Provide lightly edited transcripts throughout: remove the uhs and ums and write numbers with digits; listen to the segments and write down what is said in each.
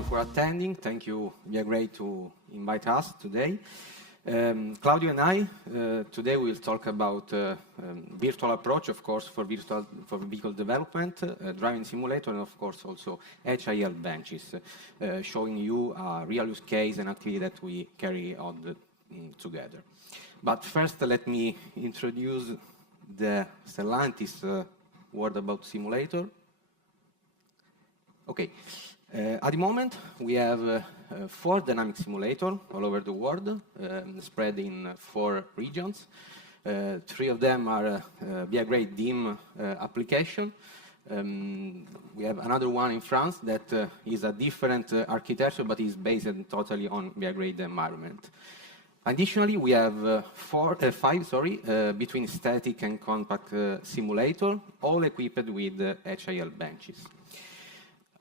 you for attending. Thank you, Via Great, to invite us today. Claudio and I, today we'll talk about virtual approach, of course, for vehicle development, driving simulator, and of course also HIL benches, showing you a real use case and activity that we carry on together. But first, let me introduce the Stellantis word about simulator. Okay. At the moment, we have 4 dynamic simulators all over the world, spread in 4 regions. 3 of them are Via Great DIM application. We have another one in France that is a different architecture, but is based totally on Via Great environment. Additionally, we have 5 between static and compact simulator, all equipped with HIL benches.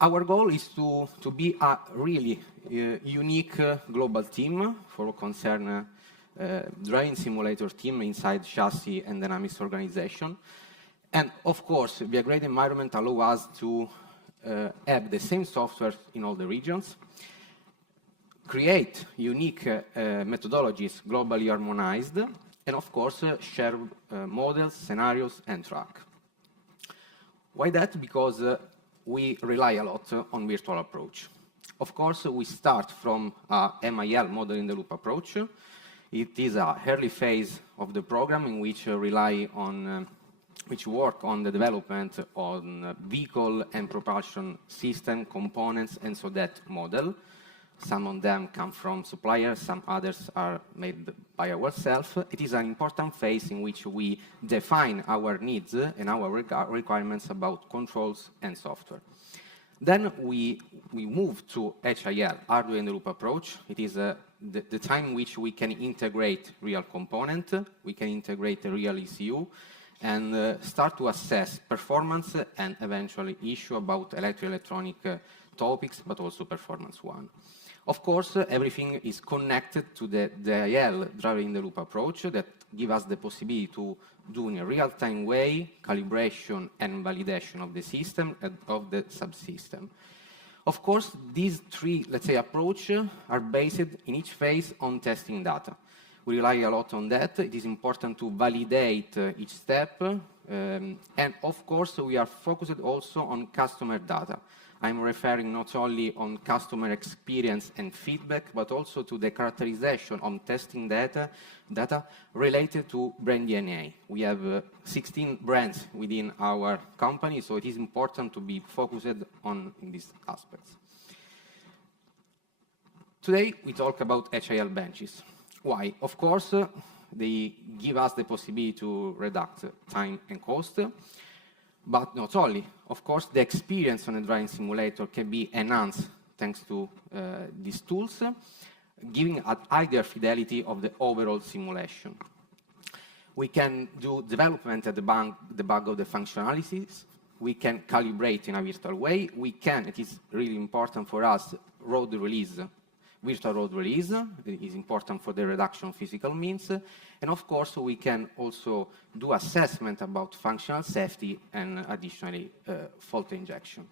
Our goal is to be a really unique global team for what concern driving simulator team inside chassis and dynamics organization. And of course, Via Great environment allow us to have the same software in all the regions, create unique methodologies globally harmonized, and of course, share models, scenarios, and track. Why that? Because we rely a lot on virtual approach. Of course, we start from a MIL, model in the loop approach. It is a early phase of the program in which which work on the development on vehicle and propulsion system components, and so that model. Some of them come from suppliers, some others are made by ourselves. It is an important phase in which we define our needs and our requirements about controls and software. Then we move to HIL, hardware in the loop approach. It is the time in which we can integrate real component, we can integrate a real ECU, and start to assess performance and eventually issue about electronic topics, but also performance one. Of course, everything is connected to the DIL, driver in the loop approach, that give us the possibility to do in a real-time way calibration and validation of the system and of the subsystem. Of course, these 3, let's say, approaches are based in each phase on testing data. We rely a lot on that. It is important to validate each step. And of course, we are focused also on customer data. I'm referring not only on customer experience and feedback, but also to the characterization on testing data related to brand DNA. We have 16 brands within our company, so it is important to be focused on these aspects. Today, we talk about HIL benches. Why? Of course, they give us the possibility to reduce time and cost. But not only, of course, the experience on a driving simulator can be enhanced thanks to these tools, giving a higher fidelity of the overall simulation. We can do development at the bug of the functionalities. We can calibrate in a virtual way. We can, it is really important for us, road release, virtual road release. It is important for the reduction of physical means. And of course, we can also do assessment about functional safety and additionally fault injection.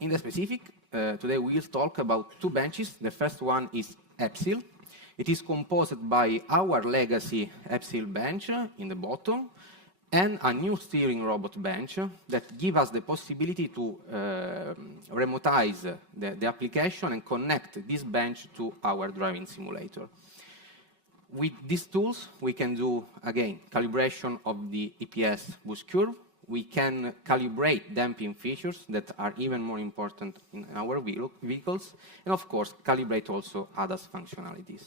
In the specific, today we will talk about 2 benches. The first one is EPSIL. It is composed by our legacy EPSIL bench in the bottom, and a new steering robot bench that give us the possibility to remotize the application and connect this bench to our driving simulator. With these tools, we can do, again, calibration of the EPS boost curve. We can calibrate damping features that are even more important in our vehicles, and of course, calibrate also ADAS functionalities.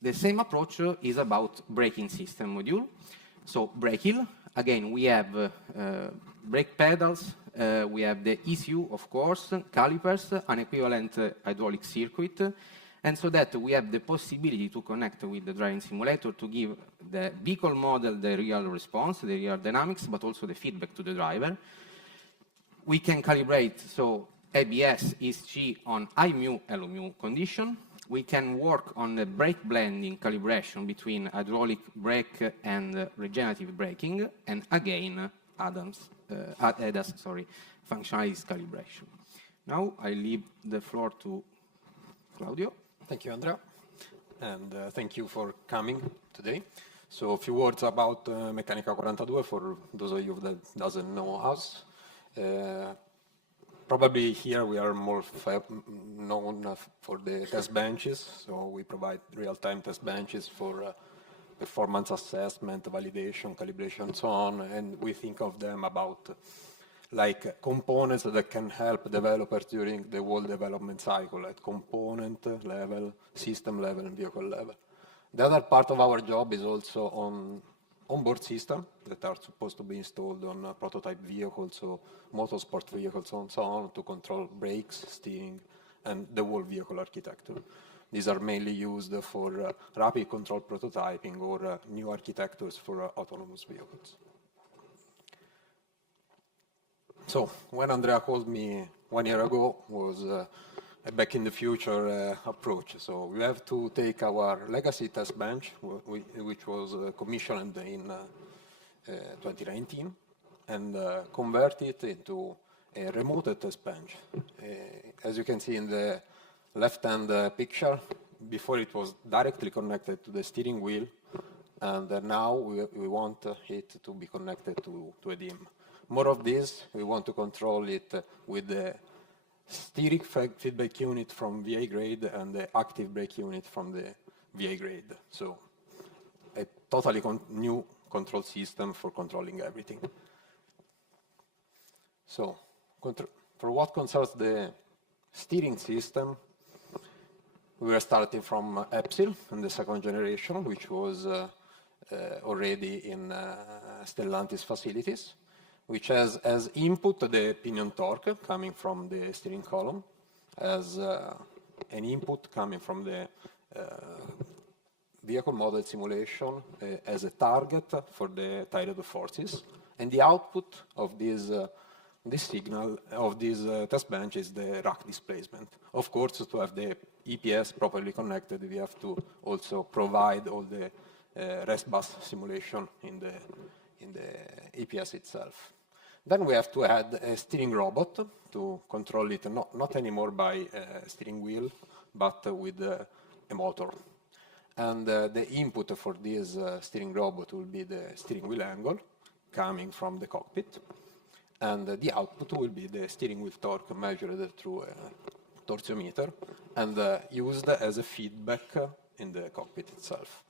The same approach is about braking system module. So brake-hill, again, we have brake pedals, we have the ECU, of course, calipers, an equivalent hydraulic circuit, and so that we have the possibility to connect with the driving simulator to give the vehicle model the real response, the real dynamics, but also the feedback to the driver. We can calibrate, so ABS, ESG on high mu, low mu condition. We can work on the brake blending calibration between hydraulic brake and regenerative braking, and again, ADAS functionalities calibration. Now I leave the floor to Claudio. Thank you, Andrea, and thank you for coming today. So a few words about Meccanica 42 for those of you that doesn't know us. Probably here we are more known for the test benches, so we provide real-time test benches for performance assessment, validation, calibration, and so on, and we think of them about like components that can help developers during the whole development cycle at component level, system level, and vehicle level. The other part of our job is also on onboard systems that are supposed to be installed on prototype vehicles, so motorsport vehicles and so on, to control brakes, steering, and the whole vehicle architecture. These are mainly used for rapid control prototyping or new architectures for autonomous vehicles. So when Andrea called me 1 year ago was a back in the future approach. So we have to take our legacy test bench, which was commissioned in 2019, and convert it into a remote test bench. As you can see in the left-hand picture, before it was directly connected to the steering wheel, and now we want it to be connected to a DIM. More of this, we want to control it with the steering feedback unit from VA grade and the active brake unit from the VA grade. So a totally new control system for controlling everything. So for what concerns the steering system, we are starting from Epsil in the second generation, which was already in Stellantis facilities, which has as input the pinion torque coming from the steering column, as an input coming from the vehicle model simulation as a target for the tire forces, and the output of this signal of this test bench is the rack displacement. Of course, to have the EPS properly connected, we have to also provide all the rest bus simulation in the EPS itself. Then we have to add a steering robot to control it, not anymore by a steering wheel, but with a motor. And the input for this steering robot will be the steering wheel angle coming from the cockpit. And the output will be the steering wheel torque measured through a torsiometer and used as a feedback in the cockpit itself.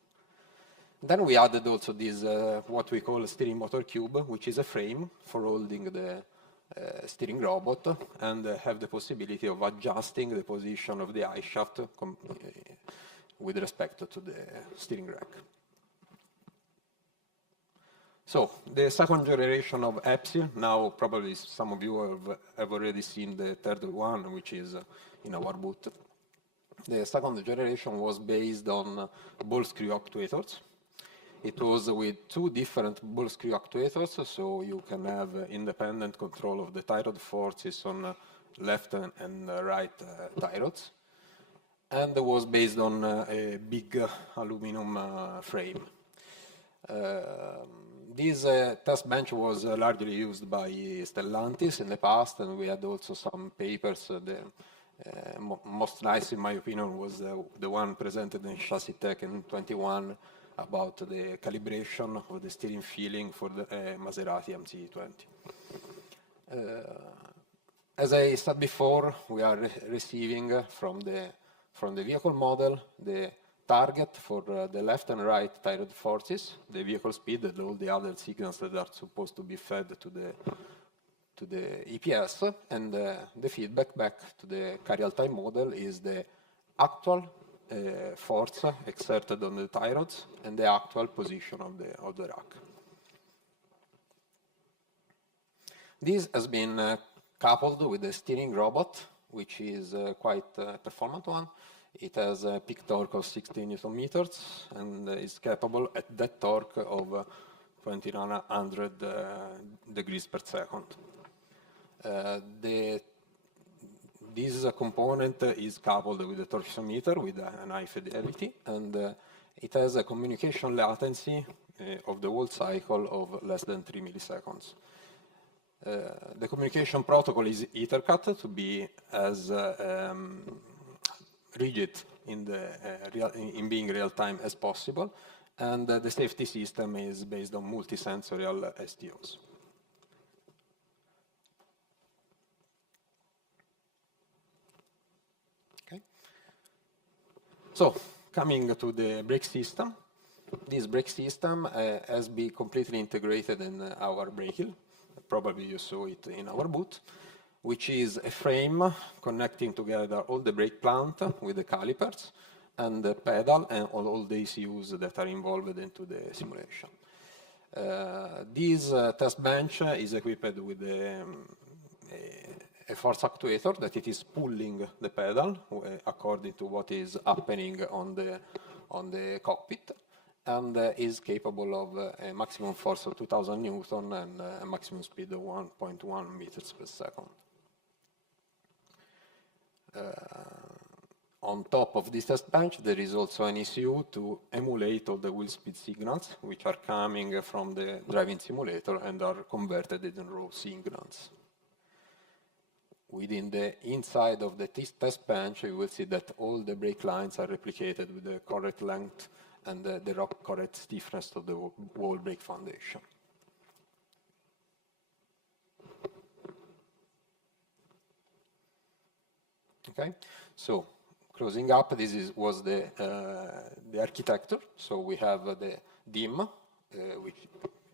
Then we added also this, what we call a steering motor cube, which is a frame for holding the steering robot and have the possibility of adjusting the position of the eye shaft with respect to the steering rack. So the second generation of Epsil, now probably some of you have already seen the third one, which is in our booth. The second generation was based on ball screw actuators. It was with two different ball screw actuators, so you can have independent control of the tie rod forces on left and right tie rods. And it was based on a big aluminum frame. This test bench was largely used by Stellantis in the past, and we had also some papers. The most nice, in my opinion, was the one presented in Chassis Tech in 21 about the calibration of the steering feeling for the Maserati MC20. As I said before, we are receiving from the vehicle model the target for the left and right tie rod forces, the vehicle speed, and all the other signals that are supposed to be fed to the EPS, and the feedback back to the car-real-time model is the actual force exerted on the tie rods and the actual position of the rack. This has been coupled with a steering robot, which is quite a performant one. It has a peak torque of 60 Newton meters and is capable at that torque of 2900 degrees per second. This component is coupled with a torsiometer with an high fidelity, and it has a communication latency of the whole cycle of less than 3 milliseconds. The communication protocol is EtherCAT to be as rigid in being real-time as possible, and the safety system is based on multisensorial STOs. Okay. So, coming to the brake system, this brake system has been completely integrated in our vehicle. Probably you saw it in our booth, which is a frame connecting together all the brake plant with the calipers and the pedal and all the ECUs that are involved into the simulation. This test bench is equipped with a force actuator that it is pulling the pedal according to what is happening on the cockpit, and is capable of a maximum force of 2000 Newton and a maximum speed of 1.1 meters per second. On top of this test bench, there is also an ECU to emulate all the wheel speed signals, which are coming from the driving simulator and are converted into raw signals. Within the inside of the test bench, you will see that all the brake lines are replicated with the correct length and the correct stiffness of the whole brake foundation. Okay, so closing up, this was the architecture. So we have the DIM, which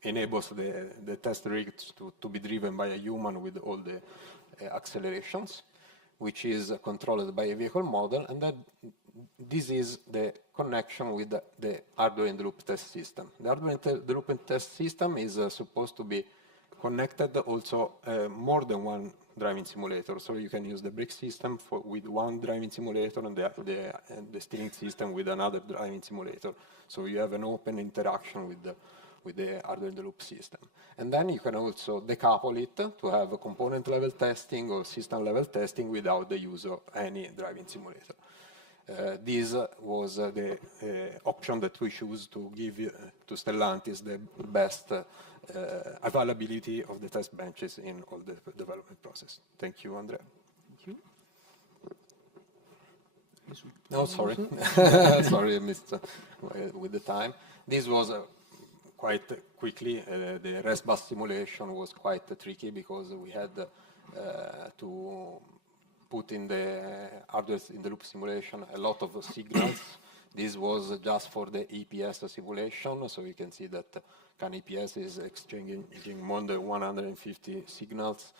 enables the test rig to be driven by a human with all the accelerations, which is controlled by a vehicle model, and then this is the connection with the hardware-in-the-loop test system. The hardware-in-the-loop test system is supposed to be connected also more than one driving simulator. So you can use the brake system with one driving simulator and the steering system with another driving simulator. So you have an open interaction with the hardware-in-the-loop system. And then you can also decouple it to have a component-level testing or system-level testing without the use of any driving simulator. This was the option that we choose to give to Stellantis the best availability of the test benches in all the development process. Thank you, Andrea. Thank you. No, sorry. Sorry, I missed with the time. This was quite quickly. The rest bus simulation was quite tricky because we had to put in the hardware-in-the-loop simulation a lot of signals. This was just for the EPS simulation, so you can see that CAN EPS is exchanging more than 150 signals.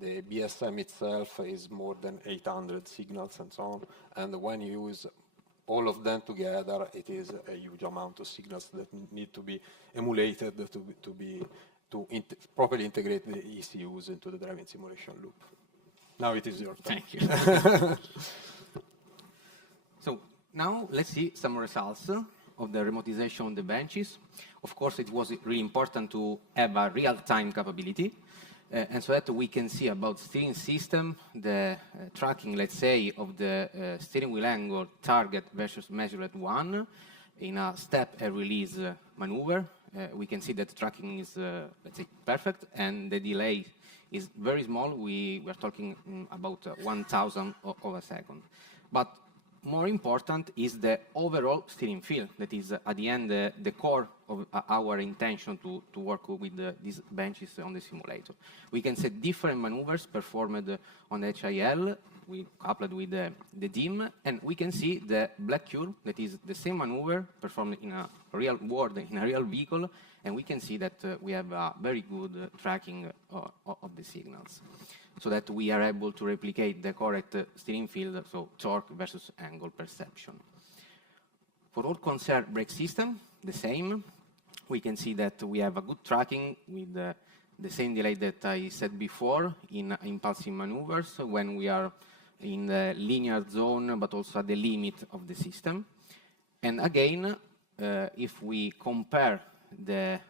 The BSM itself is more than 800 signals and so on. And when you use all of them together, it is a huge amount of signals that need to be emulated to properly integrate the ECUs into the driving simulation loop. Now it is your turn. Thank you. So now let's see some results of the remotization on the benches. Of course, it was really important to have a real-time capability, and so that we can see about steering system, the tracking, let's say, of the steering wheel angle target versus measured one in a step and release maneuver. We can see that tracking is, let's say, perfect, and the delay is very small. We are talking about 1,000 of a second. But more important is the overall steering feel. That is, at the end, the core of our intention to work with these benches on the simulator. We can set different maneuvers performed on the HIL, coupled with the DIM, and we can see the black curve, that is the same maneuver performed in a real world, in a real vehicle, and we can see that we have a very good tracking of the signals, so that we are able to replicate the correct steering field, so torque versus angle perception. For all concerned brake system, the same. We can see that we have a good tracking with the same delay that I said before in impulsive maneuvers when we are in the linear zone, but also at the limit of the system. And again, if we compare the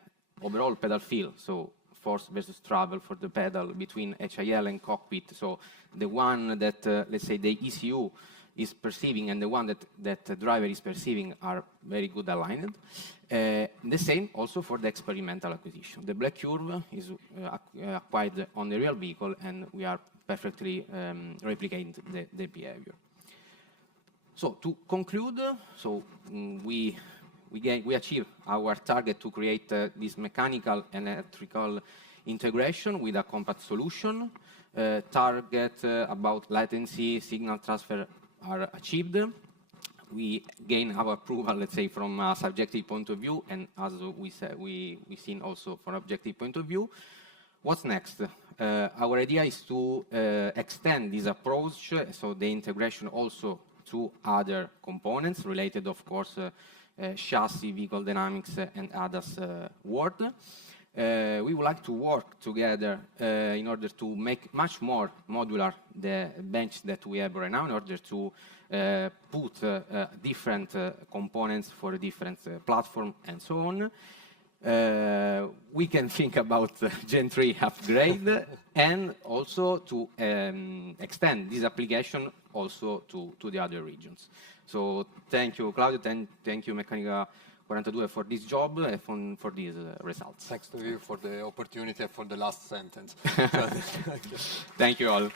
overall pedal feel, so force versus travel for the pedal between HIL and cockpit, so the one that, let's say, the ECU is perceiving and the one that the driver is perceiving are very good aligned. The same also for the experimental acquisition. The black curve is acquired on the real vehicle, and we are perfectly replicating the behavior. So to conclude, we achieve our target to create this mechanical and electrical integration with a compact solution. Target about latency, signal transfer are achieved. We gain our approval, let's say, from a subjective point of view, and as we said, we've seen also from objective point of view. What's next? Our idea is to extend this approach, so the integration also to other components related, of course, chassis, vehicle dynamics, and ADAS world. We would like to work together in order to make much more modular the bench that we have right now, in order to put different components for a different platform and so on. We can think about Gen 3 upgrade and also to extend this application also to the other regions. So thank you, Claudio, and thank you, Meccanica 42, for this job and for these results. Thanks to you for the opportunity and for the last sentence. Thank you all.